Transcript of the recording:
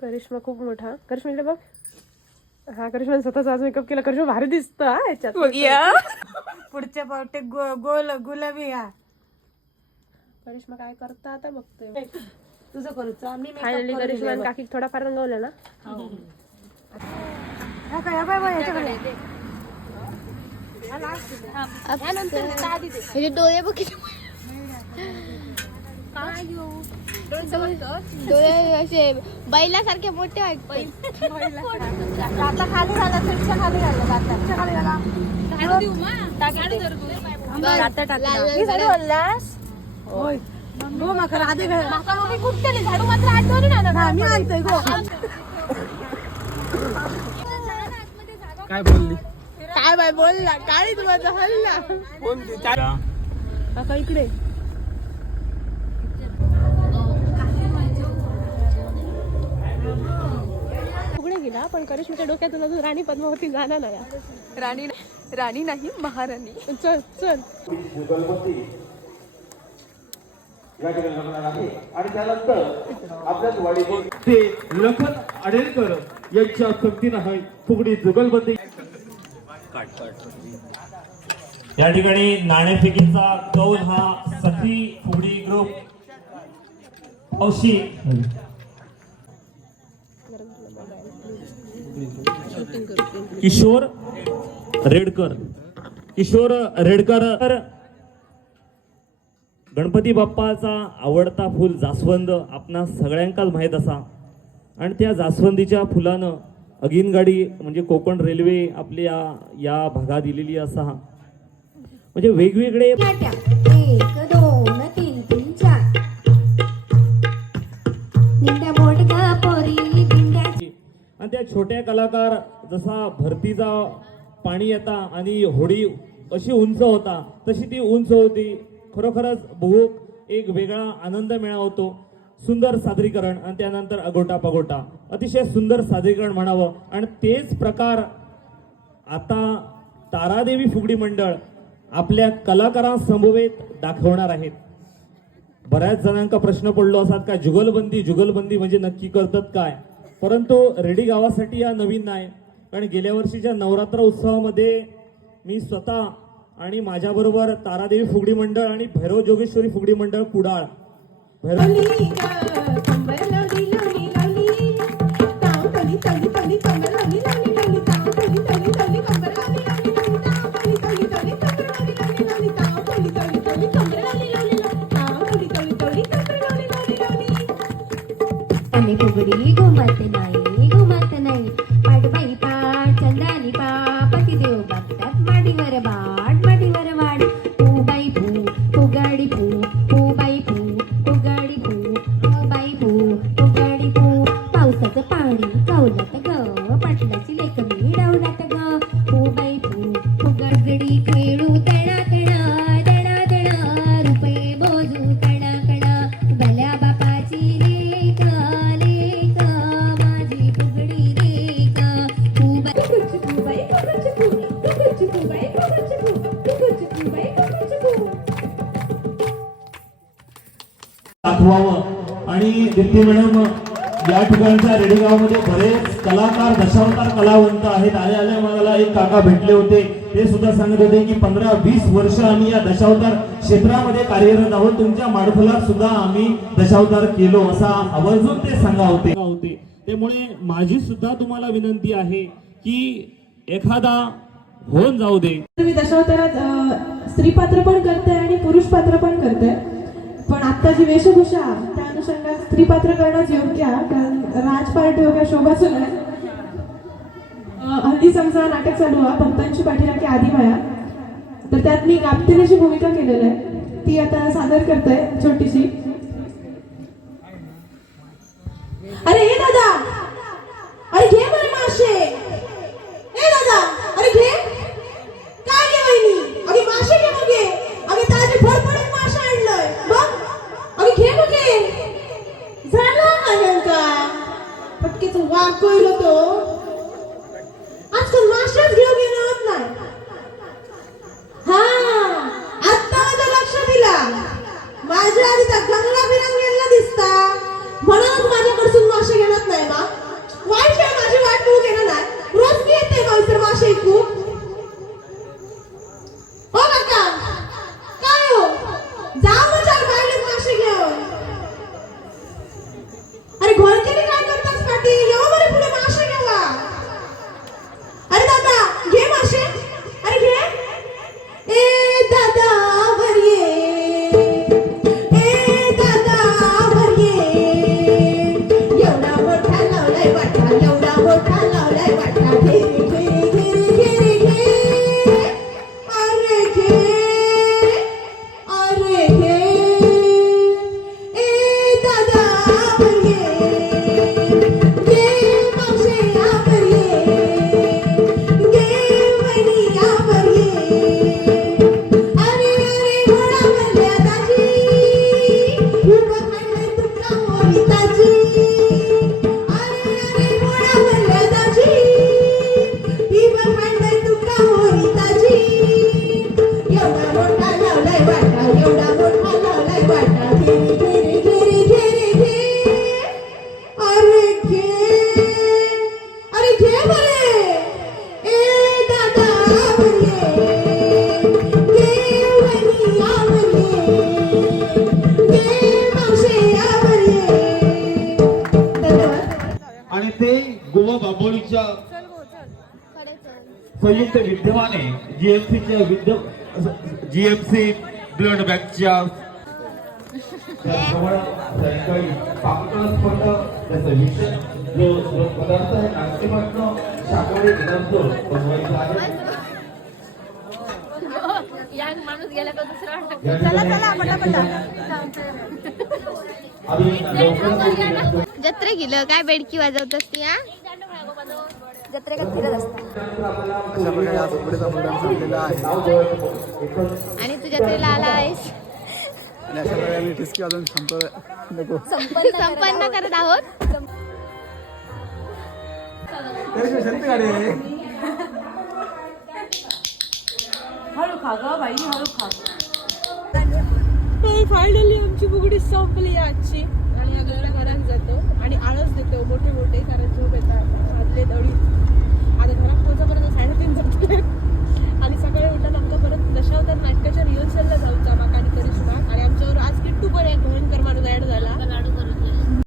करिश्मा खूप मोठा. करिश्माला बघ. हा करिश्मा स्वतःचा आज मेकअप केला. करिश्मा भारी दिसत हा याच्यात. पुढच्या पावटे गोल गुलाबी या. करिश्मा काय करता आता बघतोय. तुझं करूच आम्ही फायनली करिश्मा आणि काकी थोडाफार रंगवला ना. डोळे बघ डोळे असे बैलासारखे मोठे वाटतात. आता खाली झाला तुमच्या खाली झालं दाताच्या खाली झाला. बोललास होय हो मग आधी कुठे झाडू मात्र आठवणी ना मी आणतोय गो. काय बोलली? काय बाय बोलला काळी तुझा हल्ला कोणती? काका इकडे. उघडे गेला पण करिश्माच्या डोक्यातून अजून राणी पद्मावती जाणार नाही. राणी नाही महाराणी. चल चल. या ठिकाणी लागणार आहे आणि त्यानंतर आपल्याच वाडी ते लखन आडेलकर यांच्या संगतीनं आहे फुगडी जुगलबंदी. या ठिकाणी नाणेफेकीचा कौल हा सखी फुगडी ग्रुप औशी किशोर रेडकर गणपती बाप्पाचा आवडता फुल जास्वंद आपणा सगळ्यांकाच माहीत असा आणि त्या जास्वंदीच्या फुलानं अगिनगाडी म्हणजे कोकण रेल्वे आपल्या या भागात दिलेली असा म्हणजे वेगवेगळे 1 2 3 3 4 निंद्या मोठा पोरी निंद्या. आणि त्या छोट्या कलाकार जसा भरतीचा पाणी येता आणि होडी अशी उंच होता तशी ती उंच होती. खरोखरच बहुत एक वेगळा आनंद मिळवतो. सुंदर सादरीकरण आणि त्यानंतर अगोटा पगोटा अतिशय सुंदर सादरीकरण म्हणावं. आणि तेच प्रकार आता तारादेवी फुगडी मंडळ आपल्या कलाकारांसमवेत दाखवणार आहेत. बऱ्याच जणांका प्रश्न पडलो असतात का जुगलबंदी म्हणजे नक्की करतात काय, परंतु रेडी गावासाठी या नवीन नाही. कारण गेल्या वर्षीच्या नवरात्र उत्सवामध्ये मी स्वतः आणि माझ्याबरोबर तारादेवी फुगडी मंडळ आणि भैरव जोगेश्वरी फुगडी मंडळ कुडाळ आम्ही फुगडी घुमत नाही पाठबाई पाठ चंदानी पा पतिदेव बघतात माडीवर वाड बाई भू फुगाडी भू बाई भू फुगाडी भू बाई भू फुगाडी भू. पावसाचं पाणी चावलत ग पाटलाची लेक मी डावलात ग बाई भू फुगाडी खेळू तणा रुपये बोजू तणा भल्या बापाची लेक माझी फुगडी लेक दाखवावं. आणि दीप्ती मॅडम या ठिकाणच्या रेडीगावमध्ये बरेच कलाकार दशावतार कलावंत आहेत. आले मला एक काका भेटले होते. ते सुद्धा सांगत होते की 15-20 वर्ष आम्ही या दशावतार क्षेत्रामध्ये कार्यरत आहोत. तुमच्या माडफलात सुद्धा आम्ही दशावतार केलो असा आवर्जून ते सांगा होते. त्यामुळे माझी सुद्धा तुम्हाला विनंती आहे की एखादा होऊन जाऊ दे. मी दशावतारात स्त्री पात्र पण करते आणि पुरुष पात्र पण करते. पण आत्ताची वेशभूषा त्या अनुषंगात स्त्री पात्र करणंच योग्य आहे. कारण राजपाट योग्य शोभासून आहे. हल्ली समजा नाटक चालू आहे भक्तांची पाठीराखी आदिमाया. तर त्यात मी गाबतिनीची भूमिका केलेली आहे. ती आता सादर करते छोटीशी. अरे हे दादा अरे घे बरे मासे. ए दादा अरे घे काय घे वहिनी. अरे मासे घे मग घे. अरे ताजे फडफडीत मासे आणलंय बघ. अरे घे मग घे. झालं का पटकेच वाकोईल होतो. आजकाल मासेच घेऊ घेणं होत नाही. हा आता माझ्या लक्ष दिला. माझ्या आधी त्या गंगा बिरंगेला दिसता म्हणूनच माझ्याकडसून मासे घेणार नाही बा. येथे गोवा बाबोलीच्या संयुक्त विद्यमाने जीएमसी ब्लड बँकच्या त्याचप्रमाणे सायंकाळी पाककला स्पर्धा त्याचा विषय जो पदार्थ आहे नाट्यमधनं शाकाहारी पदार्थ बनवायचा आहे. माणूस गेला का दुसरा या ठिकाणी आम्ही लवकरच जत्रे गेलं काय बेडकी वाजवत असती हा जत्रेकात फिरत असता आणि तू जत्रेला आला आहेस संपन्न करत आहोत. हळू खा ग बाई, हळू खा. फायनली आमची बुगडी संपली आजची आणि या घरात जातो आणि आळस देतो मोठे मोठे कारण झोप येतात वाजले 2:30.